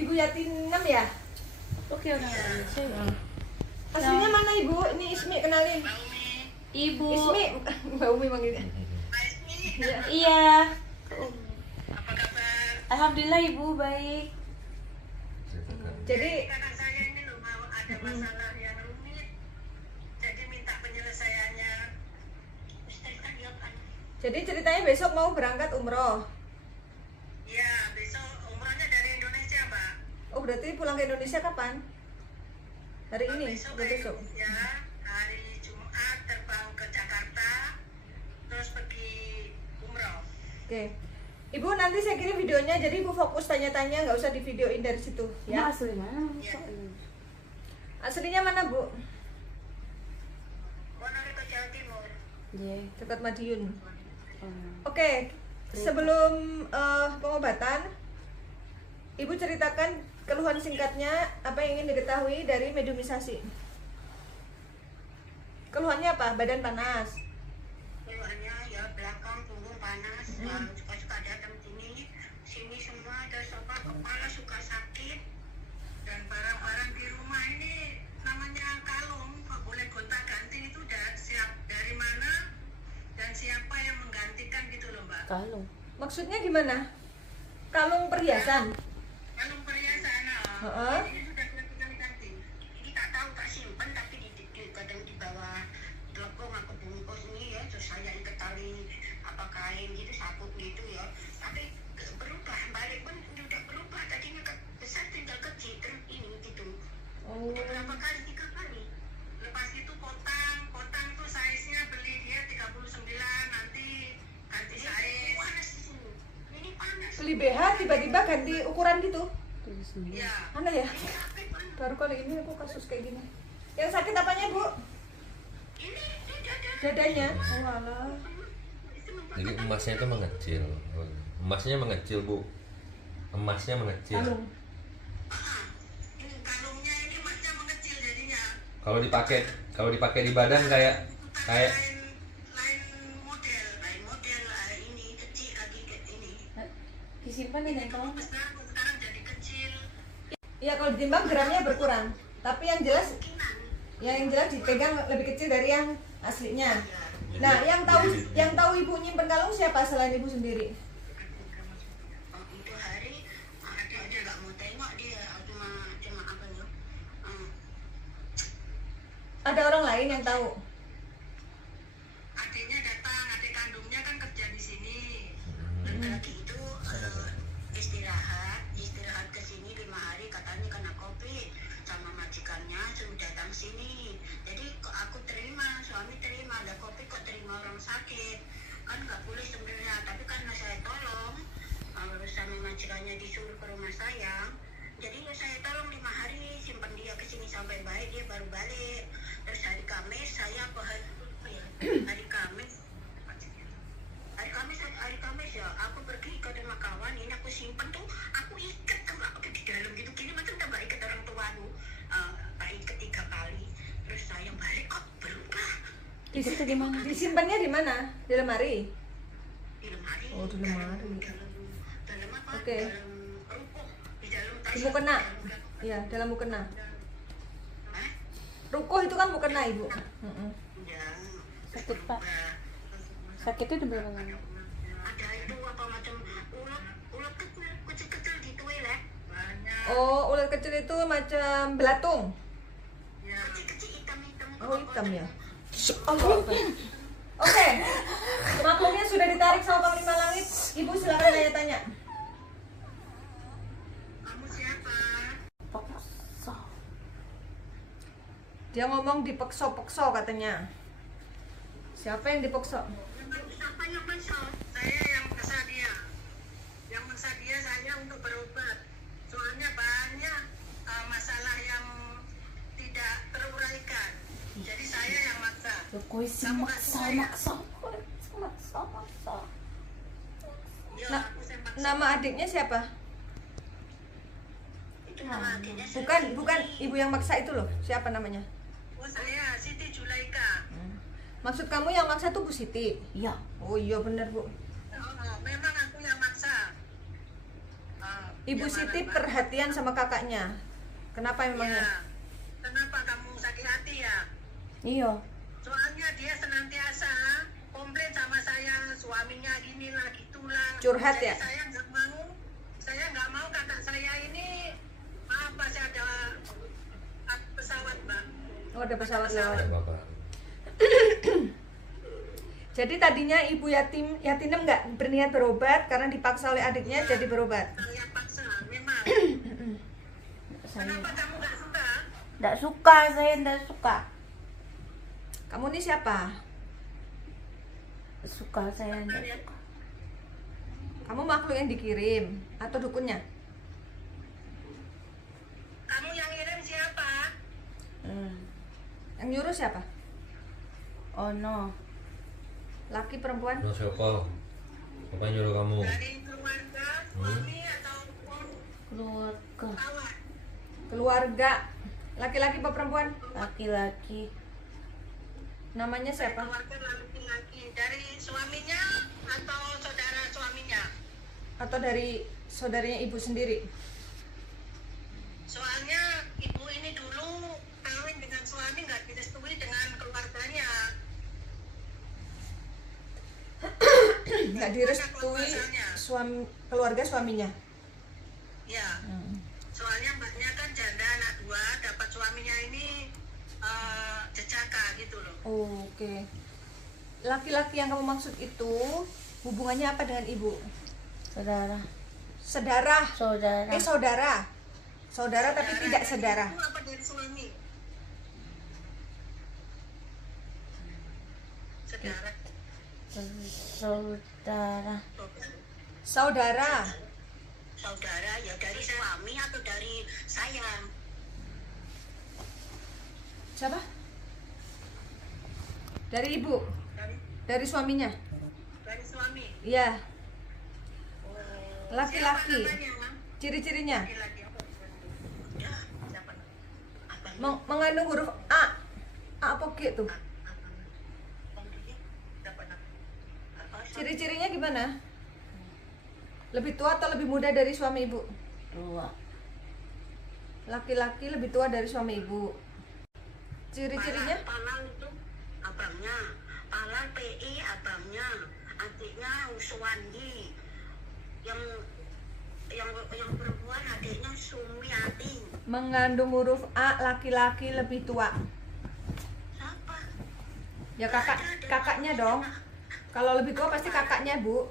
Ibu Yatinam ya? Oke, orang Indonesia. Aslinya mana Ibu? Ini Ismi, kenalin. Ibu. Ismi, Mbak Umi manggilnya. Iya. Apa kabar? Alhamdulillah Ibu baik. Jadi Karena saya ini loh mau ada masalah yang rumit, jadi minta penyelesaiannya. jadi ceritanya besok mau berangkat umroh. Iya, besok umrohnya dari Indonesia, Mbak. Oh berarti pulang ke Indonesia kapan? Hari ini? Besok, Udah besok? ya, hari Jumat terbang ke Jakarta, terus pergi umroh. Oke. Ibu nanti saya kirim videonya, jadi Ibu fokus tanya-tanya, nggak usah di videoin dari situ ya. Aslinya. Aslinya mana Bu? Ponorogo, Jawa Timur. Iya. Dekat Madiun. Oh. Oke, sebelum pengobatan, Ibu ceritakan keluhan singkatnya apa yang ingin diketahui dari mediumisasi. Keluhannya apa? Badan panas. Keluhannya ya belakang punggung panas, suka-suka datang sini semua, terus apa kepala suka sakit, dan barang-barang di rumah ini namanya kalung, nggak boleh gonta-ganti, itu udah siap dari mana dan siapa yang menggantikan gitu loh Mbak. Kalung. Maksudnya gimana? Kalung perhiasan. Kalung perhiasan, Heeh. ini sudah ganti. Ini tak tahu tak simpen, tapi kadang di bawah telepon aku bungkus ini ya, terus saya ikat tali apa kain gitu, sabuk gitu ya. Tapi berubah, balik pun udah berubah, tadinya besar tinggal kecil terus ini gitu. Oh. Udah berapa kali, 3 kali. Lepas itu potang tuh size-nya beli dia 39, nanti ganti size. Panas di sini. Ini panas. Beli BH tiba-tiba ganti ukuran gitu. Ya. Aneh ya? Baru kali ini aku kasus kayak gini. Yang sakit apanya Bu? Ini dada. Dadanya. Oh alah. Jadi emasnya itu mengecil. Emasnya mengecil, Bu. Emasnya mengecil. Kalung. Ini kalungnya ini emasnya mengecil jadinya. Kalau dipakai di badan kayak lain model ini kecil lagi kayak ini. Disimpan di nempel. Sekarang jadi kecil. Iya kalau ditimbang gramnya berkurang. Tapi yang jelas dipegang lebih kecil dari yang aslinya. Nah, yang tahu Ibu nyimpen kalung siapa selain Ibu sendiri? Itu hari dia nggak mau tengok, dia cuma apa ya? Ada orang lain yang tahu. Adiknya datang, adik kandungnya kan kerja di sini. Dan lagi itu istirahat ke sini 5 hari, katanya kena COVID sama majikannya suruh datang sini. Jadi aku terima, suami terima, ada COVID kok terima orang sakit, kan nggak boleh sebenarnya. Tapi karena saya tolong, sama majikannya disuruh ke rumah saya, jadi ya saya tolong 5 hari, simpan dia ke sini sampai baik, dia baru balik. Terus hari Kamis saya hari Kamis ya aku pergi ke rumah kawan, ini aku simpen tuh, aku ikat tuh nggak di dalam gitu gini, macam udah nggak ikat orang tua aku, tak ikat 3 kali. Terus saya balik kok berubah. Di situ di mana? Disimpannya di mana? Di lemari. Di lemari. Oh, di lemari. Dalam apa? Oke. Dalam ruko, di dalam tas. Di mukena. Iya, dalam mukena. Hah? Rukuh itu kan mukena Ibu. Ya. Sakit, Pak. Sakitnya di belakang. Ada itu apa macam ulat kecil di toilet. Banyak. Oh, ular kecil itu macam belatung. Ya. Kecil hitam. Oh, hitam ya. Oke. Maklumnya sudah ditarik sama Panglima Langit. Ibu silakan tanya-tanya. Kamu siapa? Paksa. Dia ngomong dipekso-pekso katanya. Siapa yang dipekso? Siapa yang masuk? Saya yang maksa dia. Yang maksa dia saya untuk berobat. Soalnya banyak masalah yang tidak teruraikan. Jadi saya yang maksa. Jokowi sih Kamu maksa. Ya, Nah, aku saya maksa. nama adiknya siapa? Itu nama adiknya. Bukan ibu yang maksa itu loh. Siapa namanya? Oh, saya Siti Julaika. Maksud kamu yang maksa tuh Bu Siti? Iya. Oh iya benar Bu. Memang aku yang maksa. Ibu Yang Siti mana, Mbak? perhatian sama kakaknya. Kenapa Ya. memangnya? Kenapa kamu sakit hati ya? Iya. Soalnya dia senantiasa komplain sama saya, suaminya gini lah gitulah. Curhat Jadi ya? saya nggak mau kakak saya ini, maaf masih ada pesawat mbak. Oh, ada pesawat Nggak lewat. apa-apa. Jadi tadinya ibu Yatinem nggak berniat berobat karena dipaksa oleh adiknya jadi berobat. Saya paksa, memang. Saya Kenapa kamu nggak suka? nggak suka, saya nggak suka. Kamu ini siapa? Suka, saya nggak suka. Kamu makhluk yang dikirim atau dukunnya? Kamu yang ngirim siapa? Yang nyuruh siapa? Oh no. Laki perempuan? Nah, siapa? Siapa yang nyuruh kamu? Dari keluarga, suami ataupun Keluarga. kawan? Keluarga. Laki-laki apa perempuan? Laki-laki. Namanya siapa? Keluarga laki-laki. Dari suaminya atau saudara suaminya? Atau dari saudaranya ibu sendiri? Soalnya ibu ini dulu kawin dengan suami nggak direstui dengan keluarganya. Nggak direstui keluarga suaminya? Ya, soalnya mbaknya kan janda anak dua, dapat suaminya ini jejaka gitu loh. Oke. Laki-laki yang kamu maksud itu hubungannya apa dengan ibu? Saudara. Sedara. Saudara. Saudara. Saudara tapi tidak sedara. Itu apa dari suami? Saudara. Saudara. Saudara. Saudara ya dari suami atau dari saya? Siapa? Dari ibu. Dari, Dari suaminya. dari suami. Iya. Oh, Laki-laki. siapa namanya? Ciri-cirinya Laki-laki apa? Ya, siapa? Apa? mengandung huruf A. A apa G tuh? Ciri-cirinya gimana? Lebih tua atau lebih muda dari suami ibu? Dua. Laki-laki lebih tua dari suami ibu. Ciri-cirinya? Palal itu abangnya, Palal PI abangnya, adiknya Uswandi, yang perempuan adiknya Sumiati. Mengandung huruf A, laki-laki lebih tua. Siapa? Ya kakaknya dong. Kalau lebih tua pasti kakaknya bu.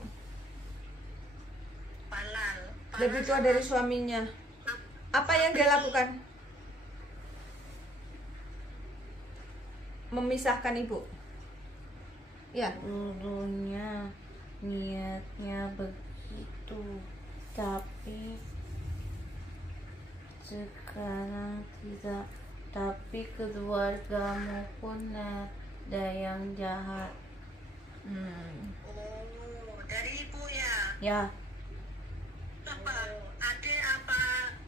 Palal. Lebih tua dari suaminya. Apa yang dia lakukan? Memisahkan ibu. Ya. Dulunya niatnya begitu, tapi sekarang tidak. Tapi keluargamu pun ada yang jahat. Oh, dari ibu ya. Ya, Apa? Adik apa?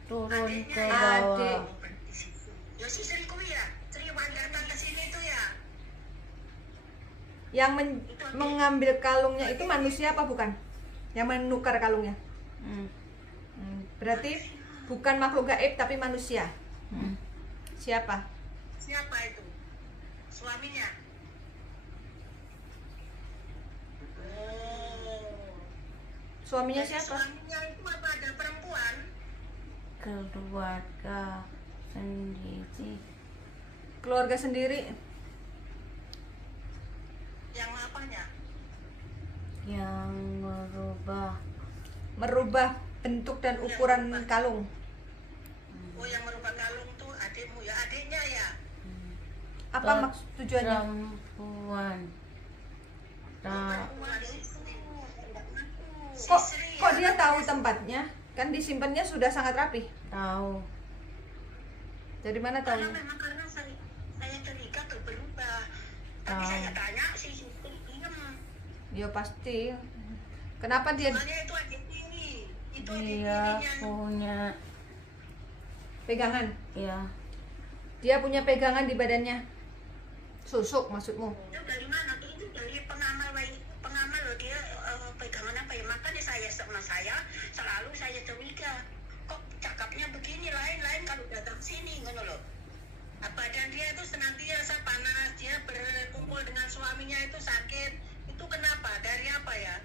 turun Adiknya ke ya? bawah. Adik. Ya si Sri Kui ya. Sri Wan datang ke sini tuh ya. Yang mengambil kalungnya itu manusia apa bukan? Yang menukar kalungnya. Hmm. Berarti bukan makhluk gaib tapi manusia. Hmm. Siapa? Siapa itu? Suaminya. Oh. Suaminya Jadi siapa? suaminya itu apa ada perempuan? Keluarga sendiri. Keluarga sendiri. Yang apanya? Yang Merubah bentuk dan ukuran kalung. Oh yang merubah kalung tuh adikmu ya, adiknya ya. Apa maksud tujuannya? Perempuan. Kok dia tahu tempatnya? Kan disimpannya sudah sangat rapi. Tahu. Dari mana Karena tahunya? memang karena saya curiga tuh berubah. Tapi Tahu. saya tanya si Siti diem. Ya pasti. Kenapa dia Soalnya itu adik ini. Itu adik Dia tirinya. punya, pegangan? ya, Dia punya pegangan di badannya. Susuk maksudmu? Itu dari mana? Itu dari pengamal pengamal loh dia pegangan apa ya? Makanya saya sama saya selalu saya curiga. cakapnya begini lain-lain kalau datang sini ngono loh. Badan dia itu senantiasa panas, dia berkumpul dengan suaminya itu sakit. Itu kenapa? Dari apa ya?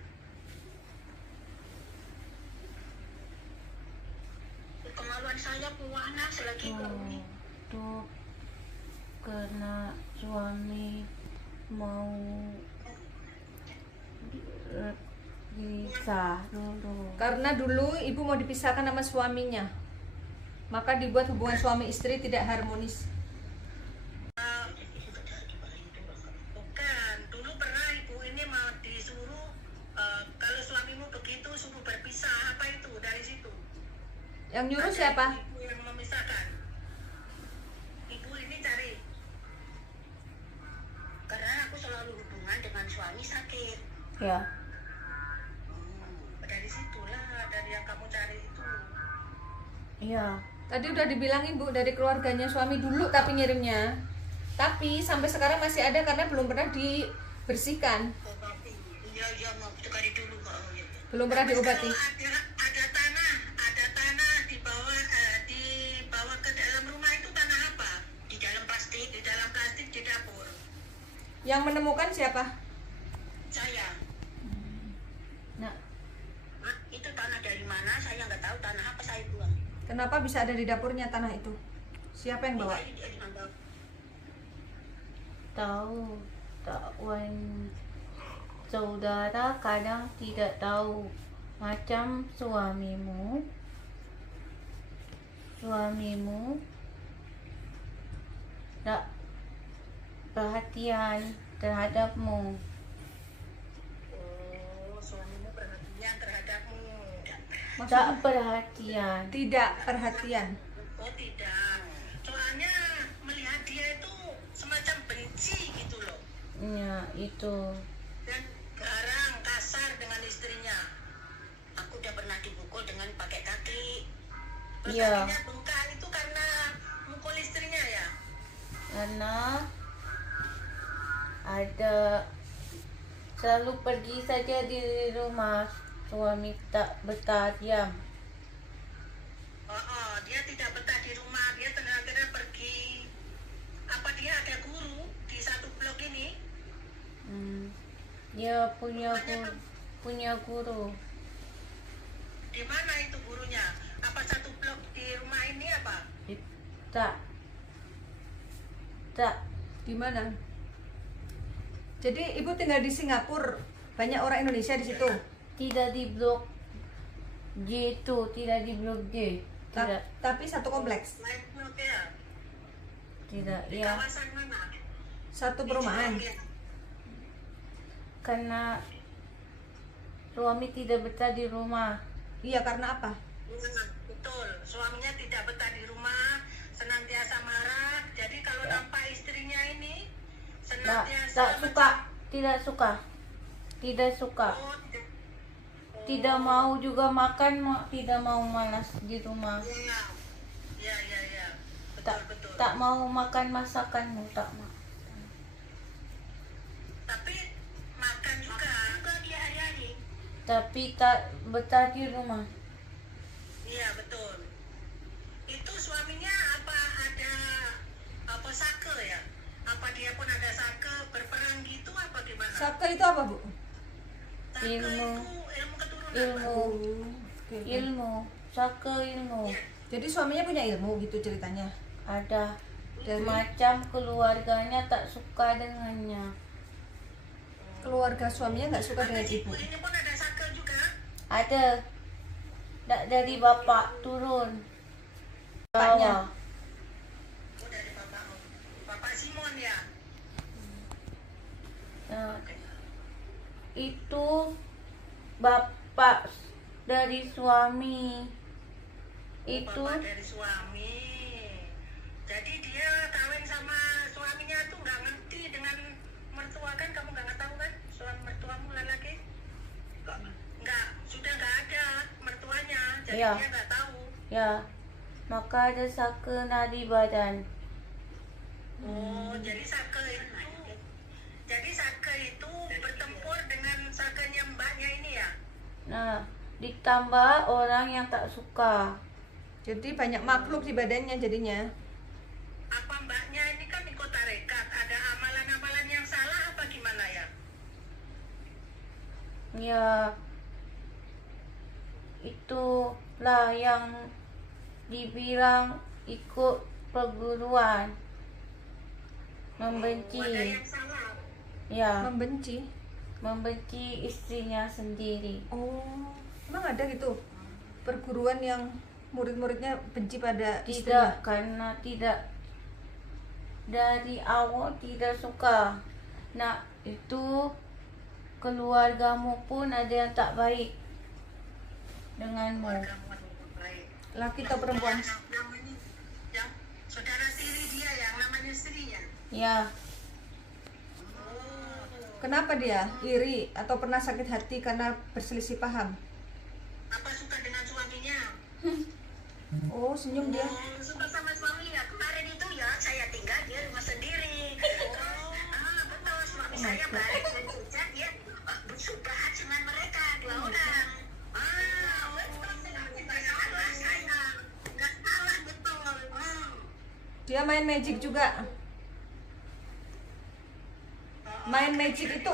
Kemaluan saya panas lagi ini. Tuh karena suami mau pisah dulu. Karena dulu ibu mau dipisahkan sama suaminya, maka dibuat hubungan suami istri tidak harmonis. Bukan, dulu pernah ibu ini mau disuruh kalau suamimu begitu suruh berpisah, apa itu dari situ? Yang nyuruh siapa? Ibu yang memisahkan. Ibu ini cari. Karena aku selalu hubungan dengan suami sakit. Ya. Dari situlah, dari yang kamu cari itu. Iya. Tadi udah dibilangin Bu dari keluarganya suami dulu tapi ngirimnya. Tapi sampai sekarang masih ada karena belum pernah dibersihkan, Oh, tapi iya mau sekali dulu kok. Oh, iya. belum pernah Tapi diobati. kalau ada tanah dibawa ke dalam rumah itu tanah apa? Di dalam plastik di dapur. Yang menemukan siapa? Saya. Nah, Itu tanah dari mana? Saya nggak tahu tanah apa saya buang. Kenapa bisa ada di dapurnya tanah itu? Siapa yang bawa? Ini dia diambil. tahu takwan saudara kadang tidak tahu macam suamimu tak perhatian terhadapmu. Oh, suamimu perhatian terhadapmu. Tak perhatian. Tidak perhatian. Oh tidak. Soalnya melihat dia itu semacam benci gitu loh. Ya itu. Dan garang kasar dengan istrinya. Aku udah pernah dipukul dengan pakai kaki. Terus Iya. kakinya bengkak itu karena mukul istrinya ya. Karena ada selalu pergi saja di rumah, suami tak betah diam. Dia tidak betah di rumah. Dia tengah-tengah pergi. Apa dia ada guru di satu blok ini? Dia punya guru. Di mana itu gurunya? Apa satu blok di rumah ini apa? Tak Di mana? Jadi ibu tinggal di Singapura, banyak orang Indonesia di situ. tidak di blok J itu, tidak di blok J. Tidak, Tapi satu kompleks, Lain blok ya? tidak Di ya. kawasan mana? satu Di perumahan. Cilangkap. Karena suami tidak betah di rumah. Iya, karena apa? Betul, suaminya tidak betah di rumah, senantiasa marah. Jadi kalau nampak istrinya ini senantiasa Tidak suka. Oh, Tidak mau juga makan, tidak mau malas di rumah. ya. Betul. Tak mau makan masakanmu, tak mau. Tapi makan juga dia hari-hari. Tapi tak betah di rumah. Iya betul. Itu suaminya apa ada apa sake ya? Apa dia pun ada sake berperang gitu apa gimana? Sake itu apa, Bu? Sake ilmu. itu ilmu keturunan. Ilmu. Oke. Ilmu, sake ilmu. Jadi suaminya punya ilmu gitu ceritanya. Ada Dari macam keluarganya tak suka dengannya. keluarga suaminya nggak suka dengan ibu. Ini pun ada sake juga. Ada. Tak dari bapak turun. Bapaknya. Bawah. Oh dari bapakmu. Bapak Simon ya. Nah, itu bapak dari suami. Itu Bapak dari suami. Jadi dia kawin sama suaminya tuh nggak ngerti dengan mertua kan? Kamu nggak tahu kan? Suami mertuamu lelaki? Nggak, sudah nggak ada mertuanya. Jadi Iya. dia nggak tahu. ya, maka ada sake nadi badan. Oh, jadi sake itu bertempur dengan sakenya mbaknya ini ya? Nah, ditambah orang yang tak suka. Jadi banyak makhluk di badannya jadinya. Apa mbaknya ini kan ikut tarekat, ada amalan-amalan yang salah apa gimana ya? Ya, itulah yang dibilang ikut perguruan. Membenci. Ada yang salah. Ya, Membenci. istrinya sendiri. Oh, emang ada gitu perguruan yang murid-muridnya benci pada Tidak, istrinya? karena tidak dari awal tidak suka. Nah, itu keluargamu pun ada yang tak baik denganmu. Baik. Laki atau perempuan? Yang saudara tiri dia yang namanya istrinya. Ya, Kenapa dia iri atau pernah sakit hati karena berselisih paham? Apa suka dengan suaminya? Oh, senyum dia. Suka sama suami ya. Kemarin itu ya saya tinggal dia rumah sendiri. Betul, suami saya balik dan kerja dia bersubhat dengan mereka dua orang. Betul, nggak salah saya. Nggak salah, betul. Dia main magic juga. Main magic itu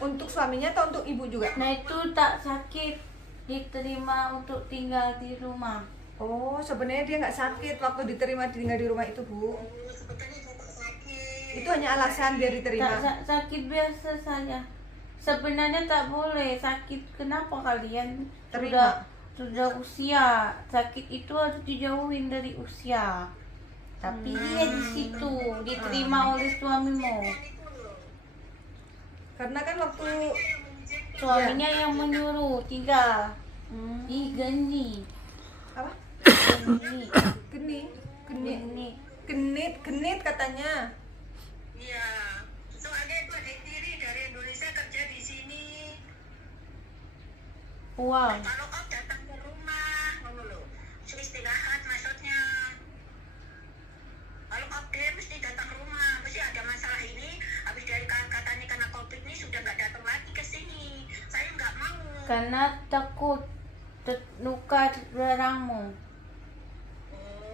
untuk suaminya atau untuk ibu juga? nah itu tak sakit, diterima untuk tinggal di rumah. Oh, sebenarnya dia nggak sakit waktu diterima tinggal di rumah itu, Bu. Sebetulnya saya tak sakit. Itu hanya alasan biar diterima. Sakit biasa saja. Sebenarnya tak boleh sakit. Kenapa kalian Terima. sudah usia? Sakit itu harus dijauhin dari usia. Tapi dia di situ diterima oleh suamimu. Karena kan waktu Suaminya yang menyuruh tinggal. Hmm, Ih, geni. apa? Geni. Genit, genit, Geni. genit katanya. Iya. Soalnya itu adik tiri dari Indonesia kerja di sini. Wow. Kalau kau datang ke rumah, ngono lho. Istirahat maksudnya. Kalau kau dia mesti datang ke rumah, mesti ada masalah ini. Habis dari katanya karena COVID ini sudah nggak datang lagi ke sini. Saya nggak mau. Karena takut terluka barangmu.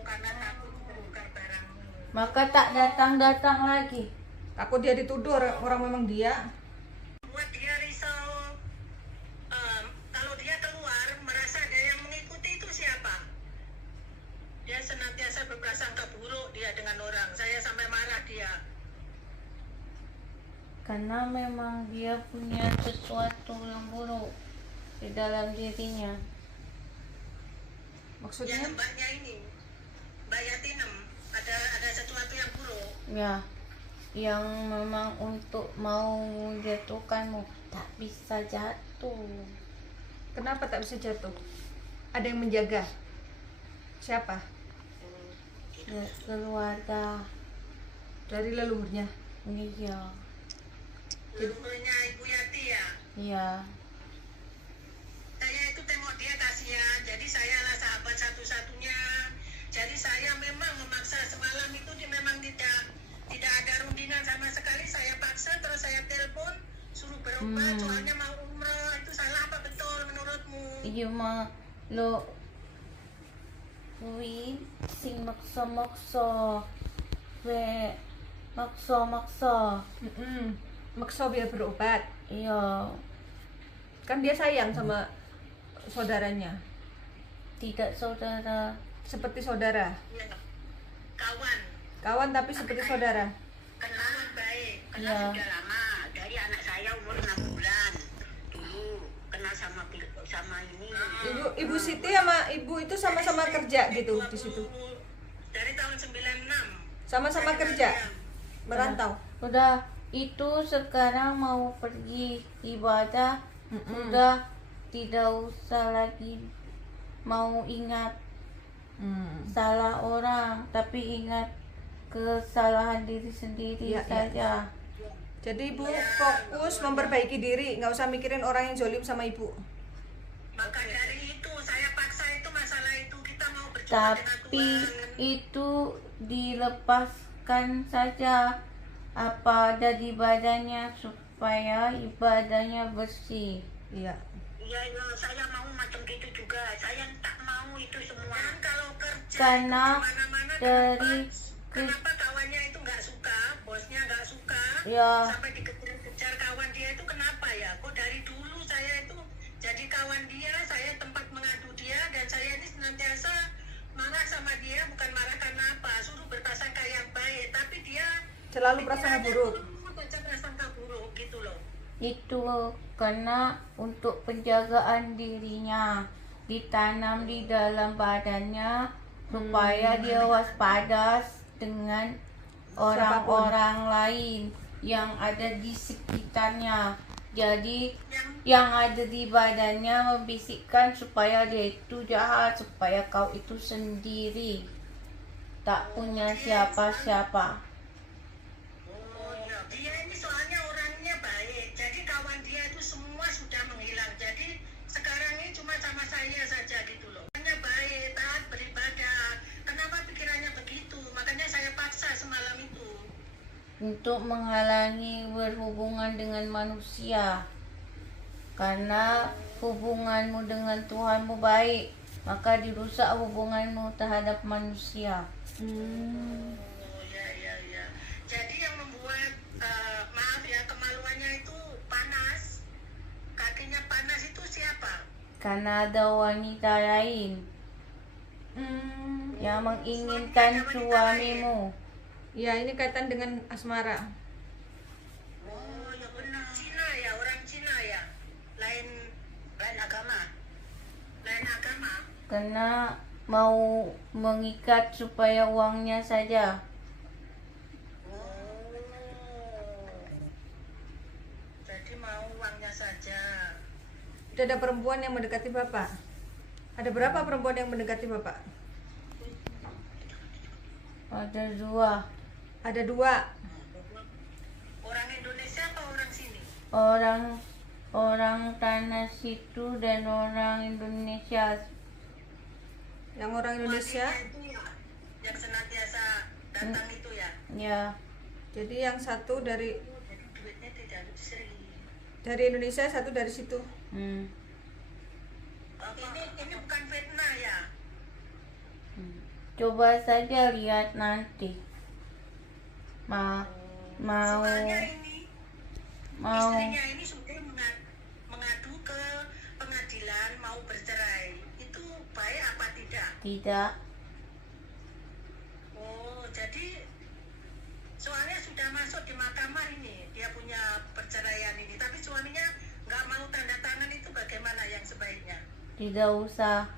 Karena takut terbongkar barangmu. Maka tak datang-datang lagi. Takut dia dituduh orang memang dia. Buat dia risau. Kalau dia keluar merasa ada yang mengikuti itu siapa? Dia senantiasa berprasangka buruk dia dengan orang. Saya sampai marah dia. Karena memang dia punya sesuatu yang buruk di dalam dirinya. Maksudnya? Yang mbaknya ini, Mbak Yatinem, ada sesuatu yang buruk. Ya, yang memang untuk mau menjatuhkanmu tak bisa jatuh. Kenapa tak bisa jatuh? Ada yang menjaga. Siapa? Keluarga. Dari leluhurnya. Iya. Leluhurnya Ibu Yati ya. Iya. Saya itu tengok dia kasihan, jadi saya lah sahabat satu-satunya. Jadi saya memang memaksa semalam itu dia memang tidak ada rundingan sama sekali. Saya paksa terus saya telepon suruh berobat soalnya mau umroh. Itu salah apa betul menurutmu? Iya mah lo kuwi sing maksa-maksa. We maksa-maksa. Maksa biar berobat. Iya. Kan dia sayang sama saudaranya. Tidak saudara. Seperti saudara. Ya. Kawan, Kawan tapi seperti saudara. kenalan baik, kenal Ya. sudah lama. Dari anak saya umur 6 bulan dulu kenal sama ini. Ibu Siti sama ibu itu sama-sama kerja gitu di situ. Dari tahun 96. Sama-sama kerja. Merantau. Udah itu sekarang mau pergi ibadah, udah tidak usah lagi mau ingat salah orang, tapi ingat kesalahan diri sendiri Iya, iya. saja. Jadi ibu fokus memperbaiki diri, nggak usah mikirin orang yang jolim sama ibu. Maka dari itu saya paksa itu masalah itu kita mau berjumpa dengan Tapi Tuhan. itu dilepaskan saja apa ada di badannya supaya ibadahnya bersih. Iya. Iya, saya mau macam gitu juga. Saya tak mau itu semua. Dan kalau kerja Karena itu kemana-mana, dari kenapa kawannya itu nggak suka, bosnya nggak suka, ya sampai dikejar-kejar kawan dia itu kenapa ya? Kok dari dulu saya itu jadi kawan dia, saya tempat mengadu dia, dan saya ini senantiasa marah sama dia, bukan marah karena apa, suruh berprasangka yang baik, tapi dia Selalu prasangka buruk. baca prasangka buruk gitu loh. itu karena untuk penjagaan dirinya ditanam di dalam badannya supaya dia waspada dengan orang-orang lain yang ada di sekitarnya. Jadi yang ada di badannya membisikkan supaya dia itu jahat, supaya kau itu sendiri tak punya siapa-siapa. Oh iya, dia ini soalnya orangnya baik, jadi kawan dia itu semua sudah menghilang, jadi sekarang ini cuma sama saya saja gitu loh. Orangnya baik, taat beribadah, kenapa pikirannya begitu, makanya saya paksa semalam itu. Untuk menghalangi berhubungan dengan manusia. Karena hubunganmu dengan Tuhanmu baik, maka dirusak hubunganmu terhadap manusia. Oh ya. Jadi yang membuat maaf ya, kemaluannya itu panas, kakinya panas itu siapa? Karena ada wanita lain yang menginginkan suamimu. Ya, ini kaitan dengan asmara. Oh ya benar. Cina ya, orang Cina ya, lain agama, Karena mau mengikat supaya uangnya saja. Oh, jadi mau uangnya saja. Udah ada perempuan yang mendekati Bapak. Ada berapa perempuan yang mendekati Bapak? Ada dua. Ada 2. Orang Indonesia atau orang sini? Orang tanah situ dan orang Indonesia. Yang orang Indonesia. Suaminya itu ya, yang senantiasa datang itu ya. Ya, Jadi yang satu dari Jadi duitnya tidak sering. Indonesia, satu dari situ. Ini bukan fitnah ya. Coba saja lihat nanti. Mau Soalnya ini mau istrinya ini sudah mengadu ke pengadilan mau bercerai. Itu baik apa tidak? tidak. Oh, jadi soalnya sudah masuk di mahkamah ini, dia punya perceraian ini, tapi suaminya nggak mau tanda tangan, itu bagaimana yang sebaiknya? Tidak usah,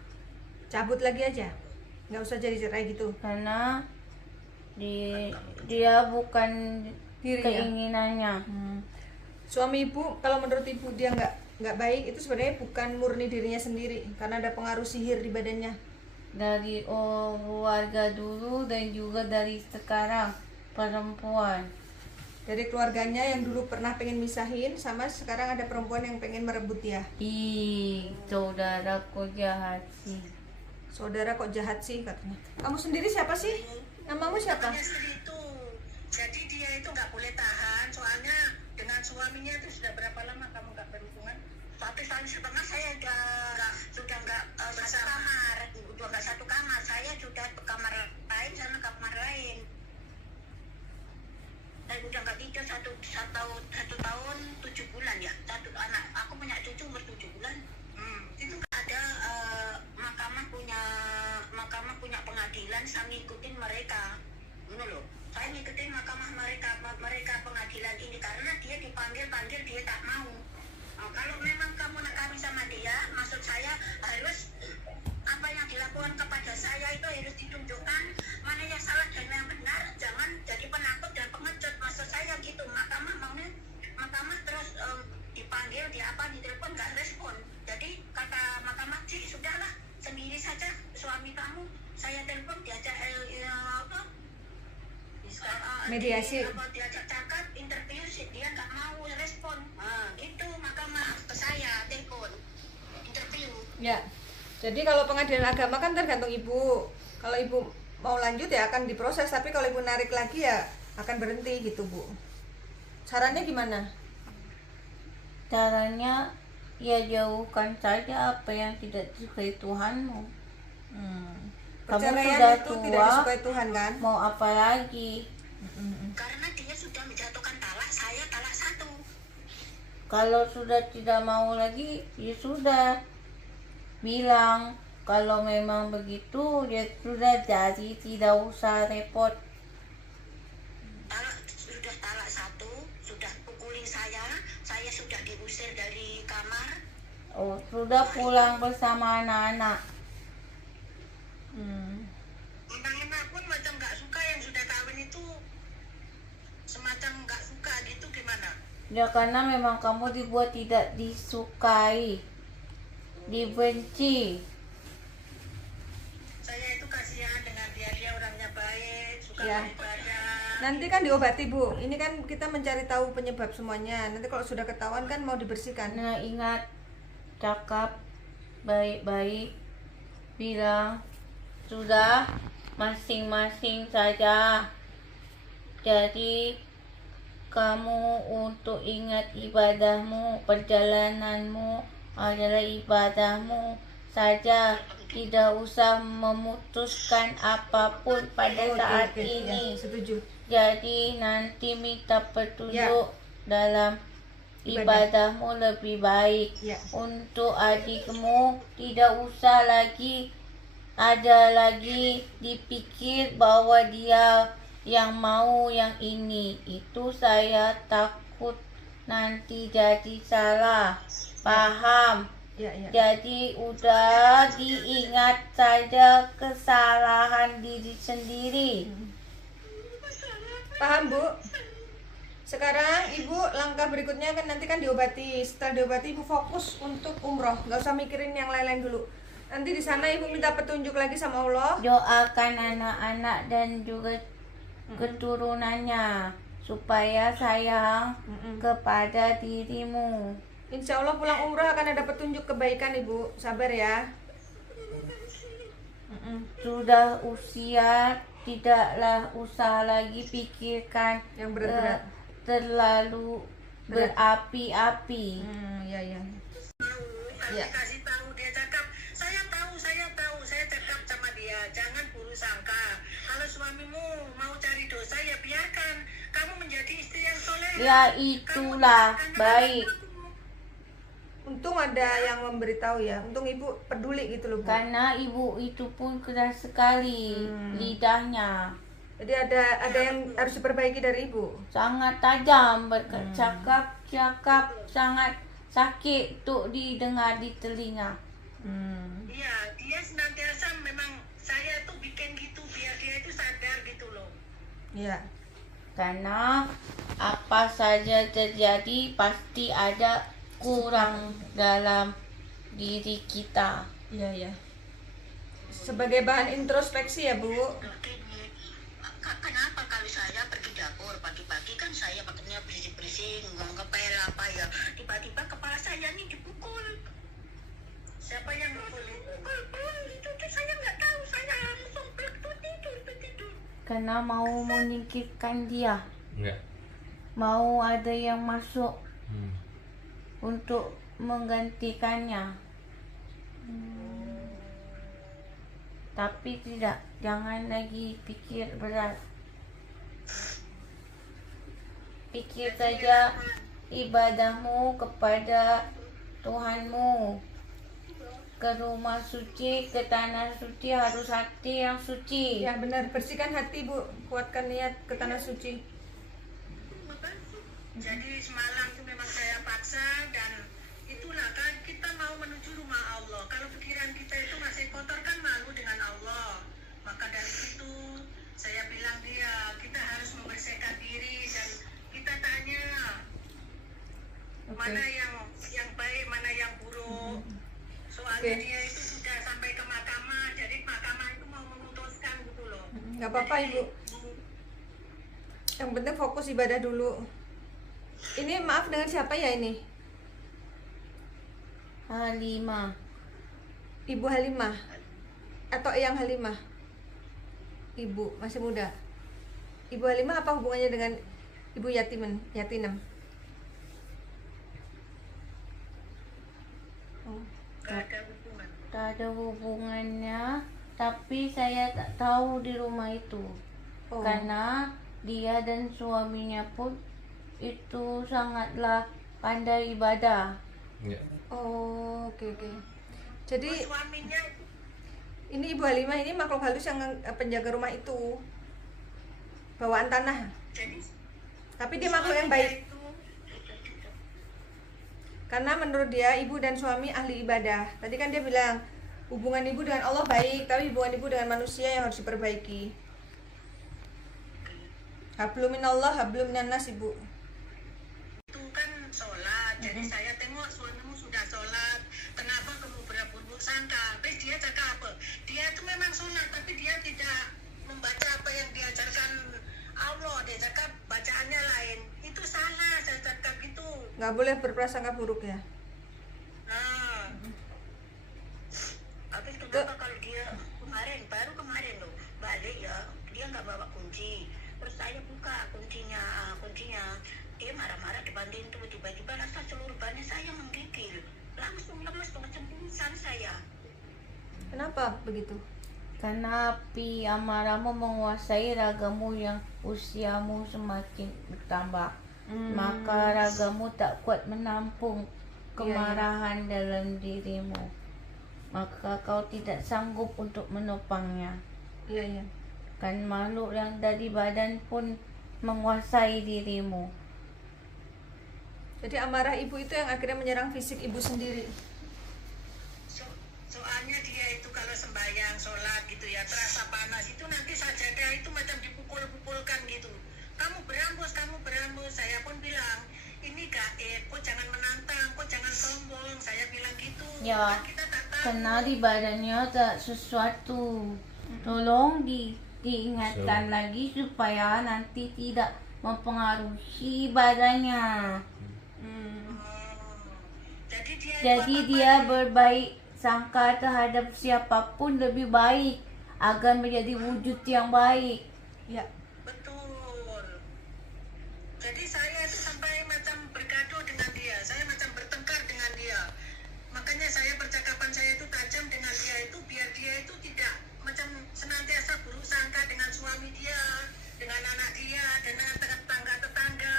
Cabut lagi aja. Nggak usah jadi cerai gitu. karena dia bukan Dirinya. keinginannya. Suami ibu, kalau menurut ibu dia nggak baik, itu sebenarnya bukan murni dirinya sendiri, karena ada pengaruh sihir di badannya. Dari keluarga dulu dan juga dari sekarang perempuan. Dari keluarganya yang dulu pernah pengen misahin, sama sekarang ada perempuan yang pengen merebut dia. Ih, saudaraku jahat sih. Saudara kok jahat sih katanya. Kamu sendiri siapa sih? Namamu siapa? Namanya istri itu, jadi dia itu nggak boleh tahan, soalnya dengan suaminya itu sudah berapa lama kamu nggak berhubungan? 1 tahun setengah saya sudah nggak satu kamar, udah nggak satu kamar, saya sudah ke kamar lain sana kamar lain. Saya udah nggak tidur satu tahun 7 bulan ya, satu anak. Aku punya cucu umur 7 bulan. Itu ada mahkamah punya pengadilan, saya ngikutin mereka. Ini loh, saya ngikutin mahkamah mereka pengadilan ini karena dia dipanggil dia tak mau. Kalau memang kamu nak kawin sama dia, maksud saya harus apa yang dilakukan kepada saya itu harus ditunjukkan mana yang salah dan yang benar, jangan jadi penakut dan pengecut, maksud saya gitu. Mahkamah terus dipanggil, ditelepon nggak respon. Jadi kata mahkamah, Cik, sudahlah sendiri saja suami kamu, saya telepon diajak Mediasi. diajak cakap interview sih dia nggak mau respon. Gitu mahkamah ke saya telepon interview. Ya. Jadi kalau pengadilan agama kan tergantung ibu. Kalau ibu mau lanjut ya akan diproses, tapi kalau ibu narik lagi ya akan berhenti gitu, Bu. Sarannya gimana? Caranya ya jauhkan saja apa yang tidak disukai Tuhanmu. Kamu Perceraian sudah itu tidak tua. disukai Tuhan kan? Mau apa lagi? Karena dia sudah menjatuhkan talak, saya talak 1. Kalau sudah tidak mau lagi, ya sudah. Bilang kalau memang begitu, ya sudah, jadi tidak usah repot. Sudah talak 1, sudah pukulin saya sudah diusir dari kamar. Oh, sudah pulang bersama anak-anak. Enak pun macam nggak suka, yang sudah kawin itu semacam nggak suka gitu, gimana? Ya karena memang kamu dibuat tidak disukai, dibenci. Saya itu kasihan dengan dia orangnya baik, suka Ya. beribadah. Nanti kan diobati Bu. Ini kan kita mencari tahu penyebab semuanya. Nanti kalau sudah ketahuan kan mau dibersihkan. Nah ingat, cakap baik-baik, bilang sudah masing-masing saja. Jadi kamu untuk ingat ibadahmu, perjalananmu adalah ibadahmu saja. Tidak usah memutuskan apapun pada Oke, saat oke. ini. Ya, setuju. Jadi nanti minta petunjuk Ya. dalam ibadahmu lebih baik. Ya. Untuk adikmu tidak usah lagi ada lagi dipikir bahwa dia yang mau yang ini. Itu saya takut nanti jadi salah paham. Ya, ya. Jadi udah diingat saja kesalahan diri sendiri. Paham Bu? Sekarang Ibu langkah berikutnya kan nanti kan diobati. Setelah diobati Ibu fokus untuk umroh. Nggak usah mikirin yang lain-lain dulu. Nanti di sana Ibu minta petunjuk lagi sama Allah. Doakan anak-anak dan juga keturunannya supaya sayang kepada dirimu. Insya Allah pulang umroh akan ada petunjuk kebaikan Ibu. Sabar ya. Sudah usia, tidaklah usah lagi pikirkan Yang berat-berat. terlalu Berat. berapi-api. Ya, ya. Tahu, Ya. kasih tahu, dia cakap, saya tahu, saya cakap sama dia, jangan buruk sangka. Kalau suamimu mau cari dosa ya biarkan, kamu menjadi istri yang soleh. Ya itulah baik. Untung ada yang memberitahu ya. Untung Ibu peduli gitu loh Bu. Karena ibu itu pun keras sekali lidahnya. Jadi ada yang harus diperbaiki dari Ibu. Sangat tajam, bercakap-cakap, sangat sakit untuk didengar di telinga. Iya, dia senantiasa memang saya tuh bikin gitu biar dia itu sadar gitu loh. Iya. Karena apa saja terjadi pasti ada kurang dalam diri kita. Iya, iya. Sebagai bahan introspeksi ya Bu. Kenapa kalau saya pergi dapur pagi-pagi kan saya pakainya bersih-bersih, ngepel apa ya, tiba-tiba kepala saya ini dipukul. Siapa yang mukul? Itu saya nggak tahu, saya langsung tidur. Karena mau menyingkirkan dia, Enggak. mau ada yang masuk Hmm. untuk menggantikannya. Tapi tidak, jangan lagi pikir berat. Pikir saja ibadahmu kepada Tuhanmu. Ke rumah suci, ke tanah suci harus hati yang suci. Ya benar, bersihkan hati Bu. Kuatkan niat ke tanah suci. Jadi semalam itu memang saya paksa dan itulah kan kita mau menuju rumah Allah. Kalau pikiran kita itu masih kotor kan malu dengan Allah. Maka dari itu saya bilang dia kita harus membersihkan diri dan kita tanya mana yang baik mana yang buruk. Soalnya Oke. dia itu sudah sampai ke mahkamah, jadi mahkamah itu mau memutuskan gitu loh. Nggak apa-apa Ibu. Yang penting fokus ibadah dulu. Ini maaf dengan siapa ya ini? Halimah. Ibu Halimah atau Eyang Halimah? Ibu masih muda. Ibu Halimah apa hubungannya dengan Ibu Yatinem? Oh, Gak ada hubungan. Tak ada hubungannya. tapi saya tak tahu di rumah itu. Oh. Karena dia dan suaminya pun itu sangatlah pandai ibadah. Ya. Oh, oke. Jadi Suaminya ini Ibu Halimah ini makhluk halus yang penjaga rumah itu. Bawaan tanah. jadi Tapi dia makhluk yang baik. itu Karena menurut dia ibu dan suami ahli ibadah. Tadi kan dia bilang hubungan ibu dengan Allah baik, tapi hubungan ibu dengan manusia yang harus diperbaiki. Hablum minallah, hablum minannas, Ibu. itu kan sholat, jadi saya tengok suamimu sudah sholat, kenapa kamu berburuk sangka? Terus dia cakap apa? Dia itu memang sholat, tapi dia tidak membaca apa yang diajarkan Allah. Dia cakap bacaannya lain. Itu salah, saya cakap gitu. Nggak boleh berprasangka buruk ya. Nah, habis kenapa kalau dia baru kemarin loh balik ya, dia nggak bawa kunci. Terus saya buka kuncinya, dia marah-marah dibanting tuh, tiba-tiba rasa seluruh badan saya menggigil, langsung lemes macam pingsan saya. Kenapa begitu? Karena api amarahmu menguasai ragamu yang usiamu semakin bertambah. Maka ragamu tak kuat menampung kemarahan dalam dirimu. Maka kau tidak sanggup untuk menopangnya. Iya. Kan makhluk yang dari badan pun menguasai dirimu. Jadi amarah ibu itu yang akhirnya menyerang fisik ibu sendiri. Soalnya dia itu kalau sembahyang, sholat gitu ya, terasa panas itu nanti sajadah itu macam dipukul-pukulkan gitu. Kamu berambus. Saya pun bilang, ini gaib, kok jangan menantang, kok jangan sombong. Saya bilang gitu. Ya, Kan kita tak tahu. karena di badannya tak sesuatu. Tolong diingatkan lagi supaya nanti tidak mempengaruhi badannya. Jadi dia berbaik sangka terhadap siapapun lebih baik agar menjadi wujud yang baik. Ya. Betul. Jadi saya itu sampai macam bergaduh dengan dia, saya macam bertengkar dengan dia. Makanya saya percakapan saya itu tajam dengan dia itu biar dia itu tidak macam senantiasa buruk sangka dengan suami dia, dengan anak dia, dengan tetangga-tetangga.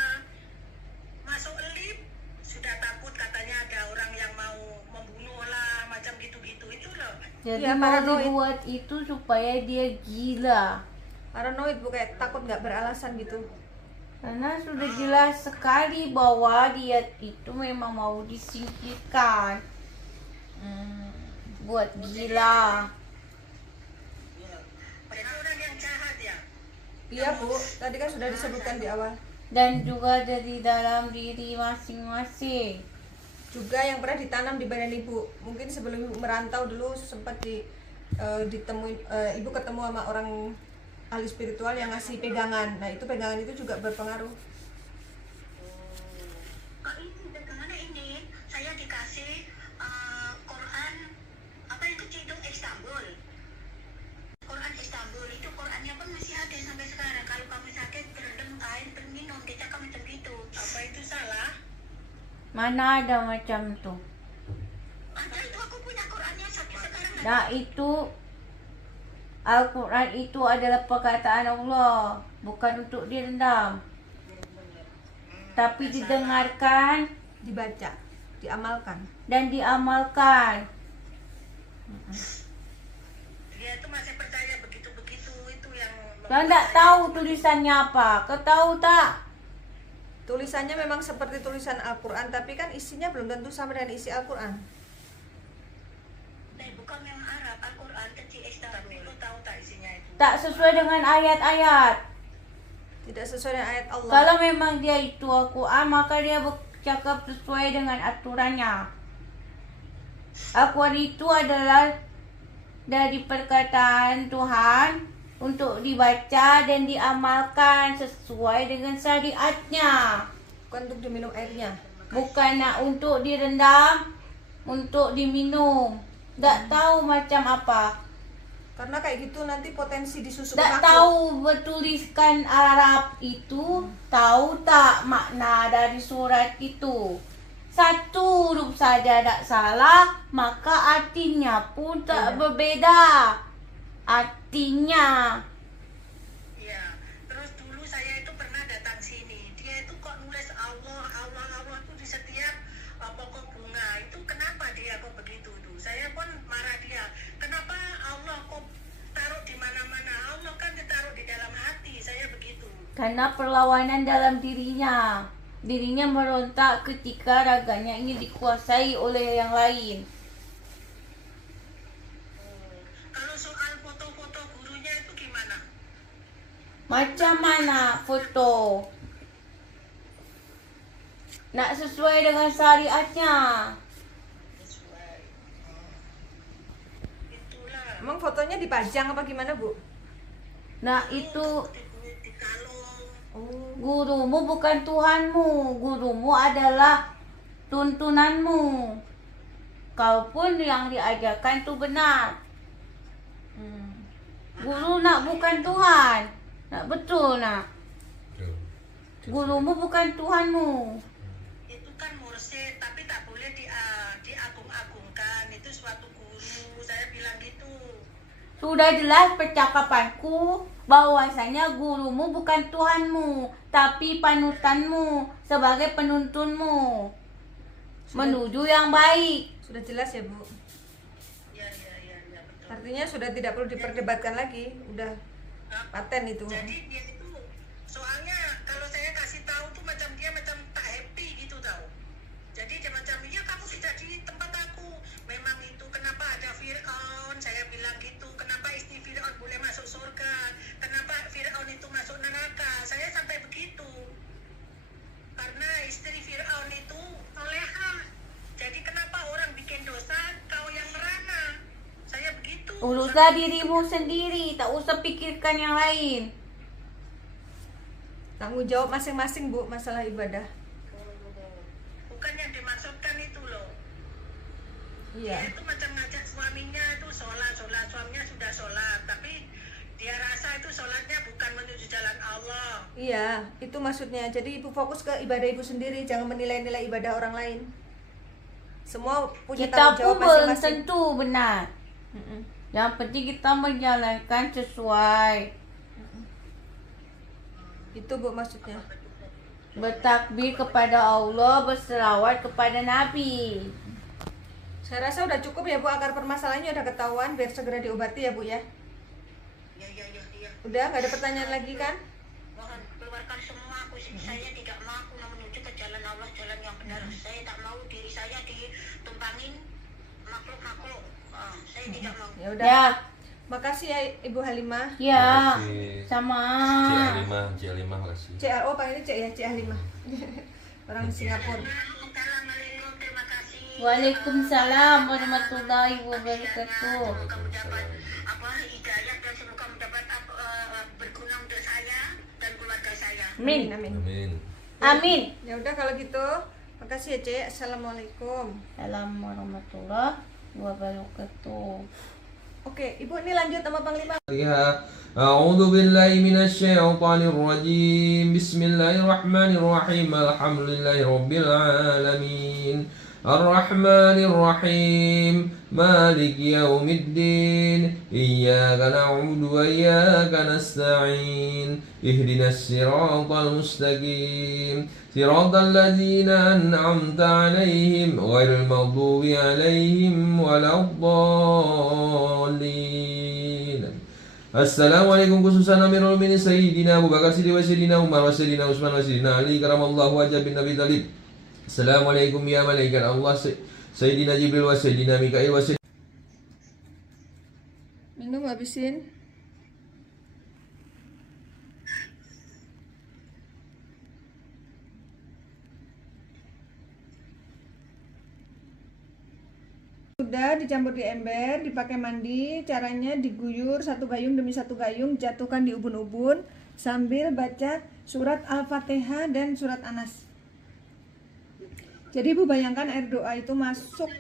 Masuk lift sudah takut katanya ada orang yang mau membunuh lah, macam gitu-gitu itu loh. Jadi Ya, mau paranoid. dibuat itu supaya dia gila. Paranoid, Bu, kayak takut nggak beralasan gitu. Karena sudah jelas sekali bahwa dia itu memang mau disingkirkan. Buat gila. Mereka orang yang jahat ya. Iya, Bu. Tadi kan sudah disebutkan di awal. Dan juga dari dalam diri masing-masing. Juga yang pernah ditanam di badan ibu. Mungkin sebelum ibu merantau dulu sempat ditemui, ibu ketemu sama orang ahli spiritual yang ngasih pegangan. Nah, itu pegangan itu juga berpengaruh. Kak ini bagaimana ini? Saya dikasih Quran apa itu Cidung Istanbul. Quran Istanbul itu Qurannya pun masih ada sampai sekarang. Kalau kamu sakit berendam air berminum, kita kan macam gitu. Apa itu salah? Mana ada macam tu. Ada itu aku punya Qurannya sampai sekarang. Nah itu Al-Quran itu adalah perkataan Allah, bukan untuk direndam. Tapi didengarkan Dibaca, diamalkan. dan diamalkan. Dia itu masih percaya begitu-begitu itu yang. Kau tak tahu tulisannya apa? Kau tahu tak? Tulisannya memang seperti tulisan Al-Quran, tapi kan isinya belum tentu sama dengan isi Al-Quran. Bukan memang Arab, Al-Quran kecil Istanbul. Itu tahu tak isinya itu? Tak sesuai dengan ayat-ayat. Tidak sesuai dengan ayat Allah. Kalau memang dia itu Al-Quran, maka dia bercakap sesuai dengan aturannya. Al-Quran itu adalah dari perkataan Tuhan untuk dibaca dan diamalkan sesuai dengan syariatnya. Bukan untuk diminum airnya. Bukan nak untuk direndam, untuk diminum. Tak tahu macam apa. Karena kayak gitu nanti potensi disusuk Tak makhluk. tahu bertuliskan Arab itu, tahu tak makna dari surat itu. Satu huruf saja tak salah, maka artinya pun tak Iya. berbeza. artinya. Iya. Terus dulu saya itu pernah datang sini. Dia itu kok nulis Allah, Allah, Allah itu di setiap pokok bunga. Itu kenapa dia kok begitu tuh? Saya pun marah dia. Kenapa Allah kok taruh di mana-mana? Allah kan ditaruh di dalam hati. Saya begitu. Karena perlawanan dalam dirinya. Dirinya merontak ketika raganya ini dikuasai oleh yang lain. Kalau soal foto-foto gurunya itu gimana? Macam mana foto? Nak sesuai dengan syariatnya. Sesuai. Itulah. Emang fotonya dipajang apa gimana, Bu? Nah itu Di kalung. Oh. gurumu bukan Tuhanmu. Gurumu adalah tuntunanmu. Kau pun yang diajarkan itu benar. Guru nak bukan Tuhan. Nak betul nak. Betul. Gurumu bukan Tuhanmu. Itu kan mursyid, tapi tak boleh diagung-agungkan. Itu suatu guru. Saya bilang gitu. Sudah jelas percakapanku bahwasanya gurumu bukan Tuhanmu, tapi panutanmu sebagai penuntunmu menuju yang baik. Sudah jelas ya, Bu. Ya, betul. Artinya sudah tidak perlu diperdebatkan lagi. Udah paten itu. Jadi dia itu, soalnya kalau saya kasih tahu tuh macam dia macam tak happy gitu tahu. Jadi dia macam, ya kamu tidak di tempat aku. Memang itu kenapa ada Fir'aun, saya bilang gitu. Kenapa istri Fir'aun boleh masuk surga? Kenapa Fir'aun itu masuk neraka? Saya sampai begitu. Karena istri Fir'aun itu solehah. Jadi kenapa orang bikin dosa, kau yang merana? Saya begitu. Uruslah dirimu sendiri, tak usah pikirkan yang lain. Tanggung jawab masing-masing, Bu, masalah ibadah. Bukan yang dimaksudkan itu loh. Iya. Dia itu macam ngajak suaminya itu sholat, suaminya sudah sholat, tapi dia rasa itu sholatnya bukan menuju jalan Allah. Iya, itu maksudnya. Jadi Ibu fokus ke ibadah Ibu sendiri, jangan menilai-nilai ibadah orang lain. Semua punya Kita tanggung jawab pun belum masing-masing. tentu benar. Mm-mm. Yang penting kita menjalankan sesuai. Itu, Bu, maksudnya. Bertakbir kepada Allah, berselawat kepada Nabi. Saya rasa udah cukup ya, Bu, akar permasalahannya udah ketahuan, biar segera diobati ya, Bu ya. Ya. Udah, nggak ada pertanyaan lagi kan? Mohon keluarkan semua aku. Saya tidak mau menuju ke jalan Allah, jalan yang benar. Saya tak mau diri saya ditumpangin makhluk-makhluk. Saya tidak mau. Ya udah. Ya, Makasih ya Ibu Halimah. ya, Makasih. sama. Cik Halimah, makasih. CRO panggilnya Cik ya, Cik Halimah. Orang di Singapura. Assalamualaikum, terima kasih. Waalaikumsalam warahmatullahi wabarakatuh. Semoga mendapat hidayah dan semoga mendapat berguna untuk saya dan keluarga saya. Amin. Amin. Amin. Amin. Ya udah kalau gitu, makasih ya, Cik. Assalamualaikum. Assalamualaikum warahmatullahi wabarakatuh. Oke, Ibu ini lanjut sama Panglima. أعوذ بالله من الشيطان الرجيم بسم الله الرحمن الرحيم الحمد لله رب العالمين الرحمن الرحيم مالك يوم الدين إياك نعبد وإياك نستعين اهدنا الصراط المستقيم صراط الذين أنعمت عليهم غير المغضوب عليهم ولا الضالين. Assalamualaikum khususan Amirul Mukminin Sayyidina Abu Bakar Siddiq wa Sayyidina Umar wa Sayyidina Utsman wa Sayyidina Ali karamallahu wajah bin Nabi Talib. Assalamualaikum ya malaikat Allah Sayyidina Jibril wa Sayyidina Mikail wa Sayyidina. Minum habisin. Sudah dicampur di ember, dipakai mandi. Caranya diguyur satu gayung demi satu gayung, jatuhkan di ubun-ubun sambil baca surat Al-Fatihah dan surat Anas. Jadi Ibu bayangkan air doa itu masuk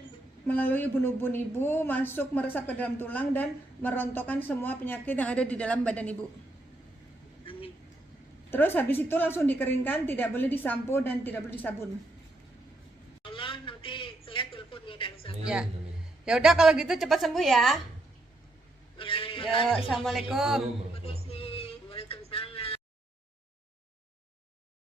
melalui ubun-ubun Ibu, masuk meresap ke dalam tulang dan merontokkan semua penyakit yang ada di dalam badan Ibu. Amin. Terus habis itu langsung dikeringkan, tidak boleh disampo dan tidak boleh disabun. Allah nanti saya telepon ya dan saya. Ya. Ya udah kalau gitu cepat sembuh ya. Ya. Ya, assalamualaikum.